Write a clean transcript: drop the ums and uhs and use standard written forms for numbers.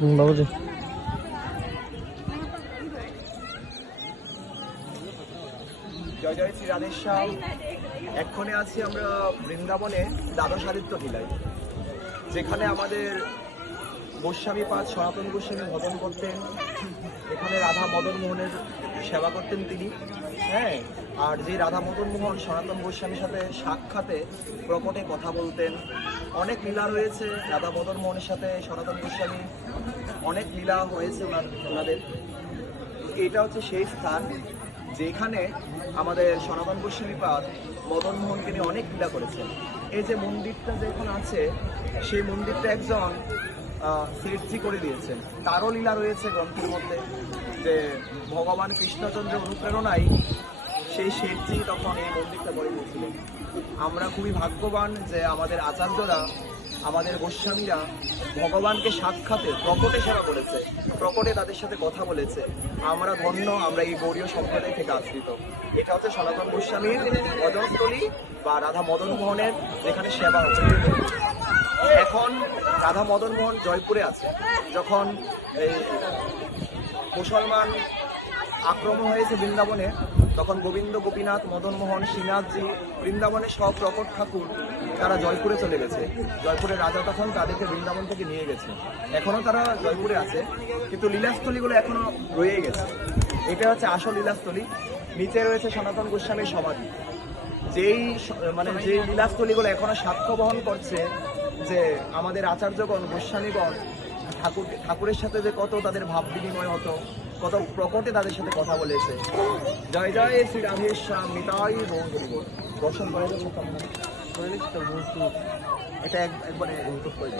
বাবুজি জয় জয় শ্রী রাধেশ্যাম। এক্ষণে আছি আমরা বৃন্দাবনে দ্বাদশ আদিত্য লীলায়, যেখানে আমাদের গোস্বামীপাদ সনাতন গোস্বামী ভজন করতেন। এখানে রাধা মদন মোহনের সেবা করতেন তিনি। হ্যাঁ, আর যে রাধা মদন মোহন সনাতন গোস্বামীর সাথে সাক্ষাতে প্রকটে কথা বলতেন। অনেক লীলা রয়েছে রাধা মদন মোহনের সাথে সনাতন গোস্বামী, অনেক লীলা হয়েছে ওনাদের। এটা হচ্ছে সেই স্থান যেখানে আমাদের সনাতন গোস্বামীপাদ মদন মোহনকে নিয়ে অনেক লীলা করেছেন। এই যে মন্দিরটা যেখানে আছে, সেই মন্দিরটা একজন সৃষ্টি করে দিয়েছেন। তারও লীলা রয়েছে গ্রন্থের মধ্যে, যে ভগবান কৃষ্ণচন্দ্রের অনুপ্রেরণায় সেই শেঠজি তখন এই মন্দিরটা গড়ে দিয়েছিলেন। আমরা খুবই ভাগ্যবান যে আমাদের আচার্যরা, আমাদের গোস্বামীরা ভগবানকে সাক্ষাতে প্রকটে সেবা করেছে, প্রকটে তাদের সাথে কথা বলেছে। আমরা ধন্য, আমরা এই গৌড়ীয় সম্প্রদায় থেকে আশ্রিত। এটা হচ্ছে সনাতন গোস্বামীর ভজনস্থলী বা রাধা মদন মোহনের যেখানে সেবা হচ্ছে। এখন রাধা মদন মোহন জয়পুরে আছে। যখন এই মুসলমান আক্রমণ হয়েছে বৃন্দাবনে, তখন গোবিন্দ, গোপীনাথ, মদন মোহন, শ্রীনাথজি, বৃন্দাবনের সব প্রকট ঠাকুর তারা জয়পুরে চলে গেছে। জয়পুরের রাজা তখন তাদেরকে বৃন্দাবন থেকে নিয়ে গেছে। এখনো তারা জয়পুরে আছে, কিন্তু লীলাস্থলীগুলো এখনো রয়ে গেছে। এটা হচ্ছে আসল লীলাস্থলী। নিচে রয়েছে সনাতন গোস্বামীর সমাধি। যে লীলাস্থলীগুলো এখনো সাক্ষ্য বহন করছে যে আমাদের আচার্যগণ, গোস্বামীগণ ঠাকুরের সাথে যে কত তাদের ভাব বিনিময় হতো, কত প্রকটে তাদের সাথে কথা বলেছে। জয় জয় শ্রী রাধেশ্যাম, নিতাই গৌর হরিবোল। দর্শন করে এটা একবারে করে